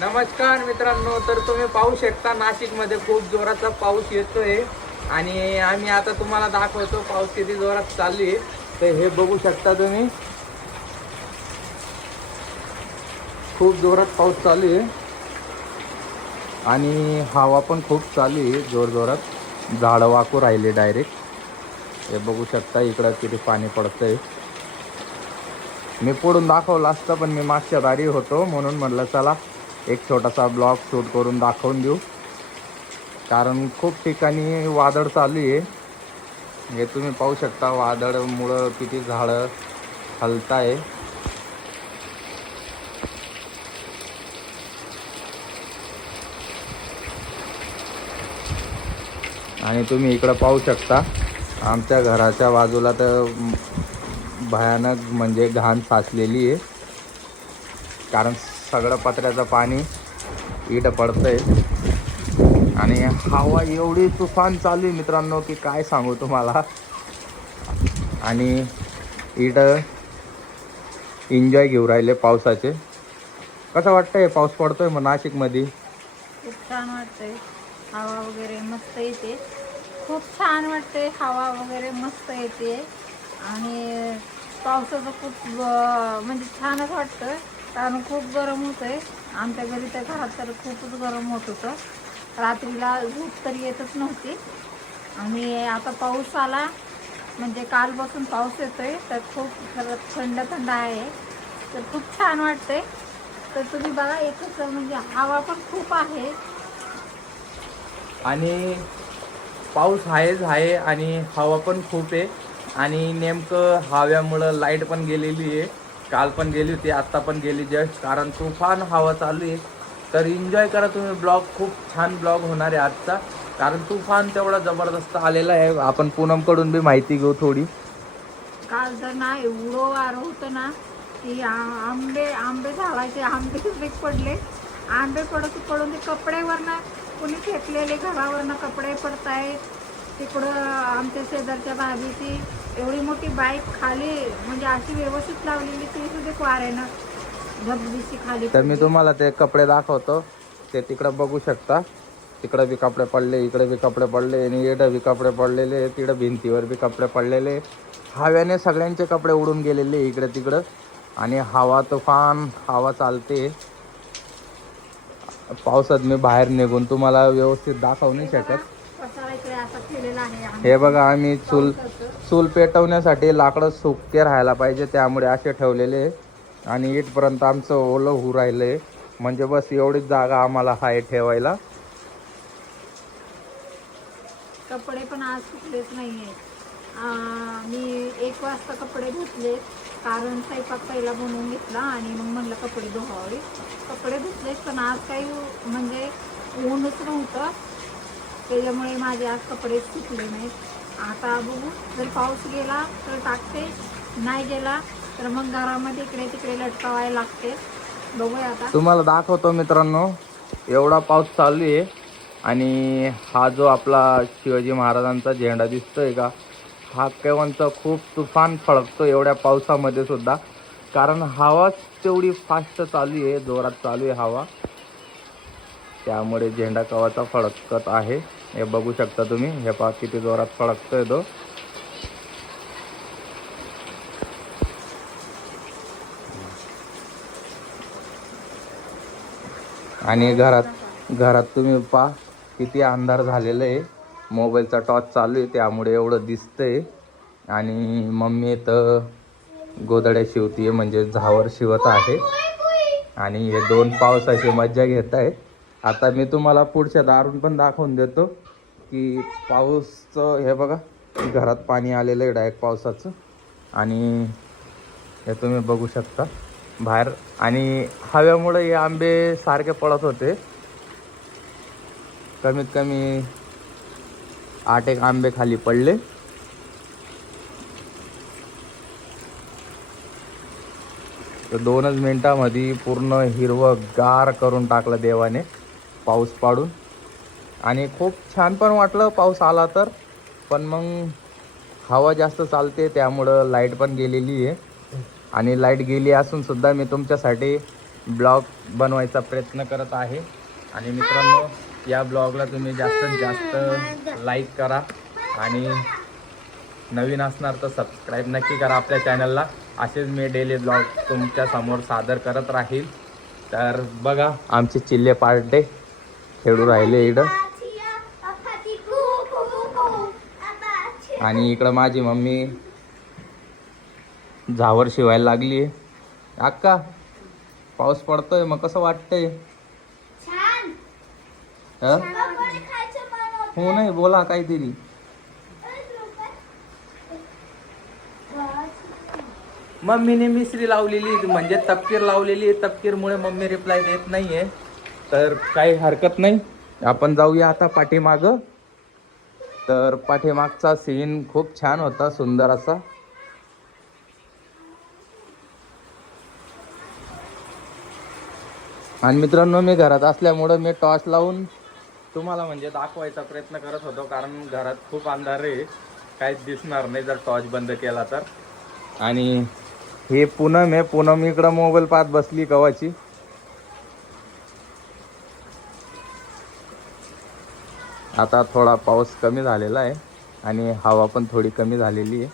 नमस्कार मित्रांनो, तर तुम्ही पाहू शकता नाशिकमध्ये खूप जोराचा पाऊस येतोय आणि आम्ही आता तुम्हाला दाखवतो पाऊस किती जोरात चालू आहे. तर हे बघू शकता तुम्ही, खूप जोरात पाऊस चालू आहे आणि हवा पण खूप चालू आहे जोरजोरात. झाडं वाकू राहिले डायरेक्ट. हे बघू शकता इकडं किती पाणी पडतंय. मी पुढून दाखवलं असतं पण मी मागच्या दारी होतो, म्हणून म्हटलं चला एक छोटासा ब्लॉग शूट करून दाखवून देऊ. कारण खूप ठिकाणी वादळ चालू आहे. हे तुम्ही पाहू शकता वादळमुळं किती झाडं हलताय. आणि तुम्ही इकडं पाहू शकता आमच्या घराच्या बाजूला तर भयानक म्हणजे घाण साचलेली आहे. कारण सगळं पत्र्याचं पाणी इथं पडतंय आणि हवा एवढी तुफान चालू आहे मित्रांनो की काय सांगू तुम्हाला. आणि इथं एन्जॉय घेऊ राहिले पावसाचे. कसं वाटतंय पाऊस पडतोय मग नाशिकमध्ये? खूप छान वाटतंय. हवा वगैरे मस्त येते. खूप छान वाटते. हवा वगैरे मस्त येते आणि पावसाचं खूप म्हणजे छानच वाटतं. कारण खूप गरम होतंय. आमच्या घरी तर घरात तर खूपच गरम होत होतं. रात्रीला झोप तर येतच नव्हती. आणि आता पाऊस आला म्हणजे कालपासून पाऊस येतोय तर खूप खरं थंड थंड आहे. तर खूप छान वाटतंय. तर तुम्ही बघा एकच म्हणजे हवा पण खूप आहे. आणि पाऊस आहेच आहे आणि हवा पण खूप आहे. आणि नेमकं हव्यामुळं लाईट पण गेलेली आहे. काल पण गेली होती, आत्ता पण गेली जस्ट. कारण तुफान हवा चालू आहे. तर एन्जॉय करा तुम्ही. ब्लॉग खूप छान ब्लॉग होणार आहे आजचा. कारण तुफान तेवढा जबरदस्त आलेला आहे. आपण पूनमकडून बी माहिती घेऊ थोडी. काल तर ना एवढं वारं होतं ना की आंबे आंबे झाडाचे आंबे पीक पडले. आंबे पडत पडून ते कपड्यावरनं कुणी फेकलेले घरावरनं कपडे पडतायत. तिकडं आमच्या शेजारच्या भाभीची एवढी मोठी बाईक खाली म्हणजे अशी व्यवस्थित लावलेली ती सुद्धा वाऱ्यानं धबधबीची खाली तर मी पडली. तुम्हाला ते कपडे दाखवतो. ते तिकडं बघू शकता. तिकडं बी कपडे पडले, इकडे बी कपडे पडले आणि इकडं बी कपडे पडलेले. तिकडं भिंतीवर बी कपडे पडलेले. हव्याने सगळ्यांचे कपडे उडून गेलेले इकडे तिकडं. आणि हवा तुफान हवा चालते. पावसात मी बाहेर निघून तुम्हाला व्यवस्थित दाखवू नाही हे बघा शकत. पसारा इकडे असा केलेला आहे हे आम्ही बघा, आम्ही पावसाचं. चूल पेटवण्यासाठी लाकडं सुके राहायला पाहिजे त्यामुळे असे ठेवलेले. आणि इथपर्यंत आमचं ओलं होऊ राहिलंय. म्हणजे बस एवढीच जागा आम्हाला आहे ठेवायला. कपडे पण आज सुकलेच नाही आहेत. मी 1 वाजता कपडे धुतले कारण स्वयंपाक पहिला बनवून घेतला आणि मग म्हणलं कपडे धुवावे. कपडे धुतलेच पण आज काही म्हणजे ऊनच नव्हतं. त्याच्यामुळे माझे आज कपडे सुकले नाहीत. आता बघू जर पाऊस गेला तर टाकते, नाही गेला तर मग घरामध्ये इकडे तिकडे लटकावायला लागते. बघूया आता. तुम्हाला दाखवतो मित्रांनो, एवढा पाऊस चालू आहे आणि हा जो आपला शिवाजी महाराजांचा झेंडा दिसतोय का, हा केव्हांचा खूप तुफान फडकतो एवढ्या पावसामध्ये सुद्धा. कारण हवाच तेवढी फास्ट चालू आहे, जोरात चालू आहे हवा. त्यामुळे झेंडा केव्हाचा फडकत आहे. हे बघू शकता तुम्ही. हे पहा किती जोरात फडकतोय तो. आणि घरात तुम्ही पहा किती अंधार झालेलं आहे. मोबाईलचा टॉर्च चालू आहे त्यामुळे एवढं दिसतंय. आणि मम्मी तर गोधड्या शिवतीये म्हणजे झावर शिवत आहे. आणि हे दोन पावसाची मज्जा घेत आहे. आता मी तुम्हाला पुढच्या दारून पण दाखवून देतो की पाऊसचं हे बघा, घरात पाणी आलेलं आहे डायरेक्ट पावसाचं. आणि हे तुम्ही बघू शकता बाहेर. आणि हव्यामुळे हे आंबे सारखे पडत होते. कमीत कमी 8 आंबे खाली पडले. तर 2च मिनिटामध्ये पूर्ण हिरवंगार करून टाकलं देवाने पाऊस पाडून. आणि खूप छान पण वाटलं पाऊस आला तर. पण मग हवा जास्त चालते त्यामुळं लाईट पण गेलेली आहे. आणि लाईट गेली असून सुद्धा मी तुमच्यासाठी ब्लॉग बनवायचा प्रयत्न करत आहे. आणि मित्रांनो, या ब्लॉगला तुम्ही जास्तीत जास्त लाईक करा आणि नवीन असणार तर सबस्क्राईब नक्की करा आपल्या चॅनलला. असेच मी डेली ब्लॉग तुमच्या समोर सादर करत राहील. तर बघा आमचे चिल्ले पार्टे खेळू राहिले इकडं. आणि इकडं माझी मम्मी झावर शिवायला लागली आहे. अक्का, पाऊस पडतोय मग कसं वाटतंय? हो नाही, बोला काहीतरी. मम्मीने मिसरी लावलेली म्हणजे तपकीर लावलेली. तपकीरमुळे मम्मी रिप्लाय देत नाहीये. तर काही हरकत नाही, आपण जाऊया आता पाठीमाग. तर पाठीमागचा सीन खूप छान होता, सुंदर असा. आणि मित्रांनो, मी घरात असल्यामुळं मी टॉर्च लावून तुम्हाला म्हणजे दाखवायचा प्रयत्न करत होतो, कारण घरात खूप अंधार आहे, काहीच दिसणार नाही जर टॉर्च बंद केला तर. आणि हे पूनम आहे. पूनम इकडं मोबाईल पाहत बसली कवाची. आता थोडा पाऊस कमी झालेला आहे आणि हवा पण थोडी कमी झालेली आहे.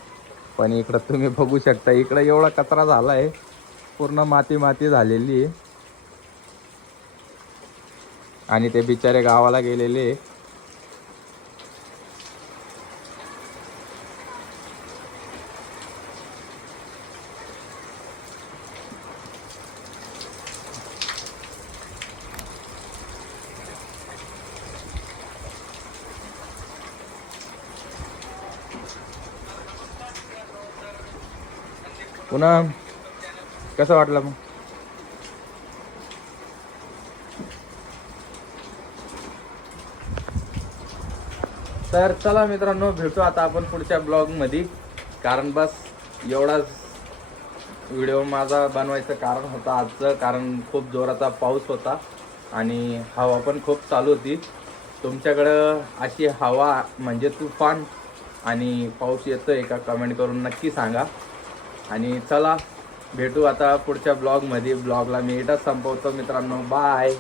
पण इकडं तुम्ही बघू शकता, इकडं एवढा कचरा झाला आहे, पूर्ण माती माती झालेली आहे. आणि ते बिचारे गावाला गेलेले. पुन्हा कसं वाटलं मग? तर चला मित्रांनो, भेटू आता आपण पुढच्या ब्लॉगमध्ये. कारण बस एवढाच व्हिडिओ माझा बनवायचं कारण होतं आजचं, कारण खूप जोराचा पाऊस होता आणि हवा पण खूप चालू होती. तुमच्याकडं अशी हवा म्हणजे तुफान आणि पाऊस येतोय का कमेंट करून नक्की सांगा. आणि चला भेटू आता पुढच्या ब्लॉगमध्ये. ब्लॉगला मी इथंच संपवतो मित्रांनो. बाय.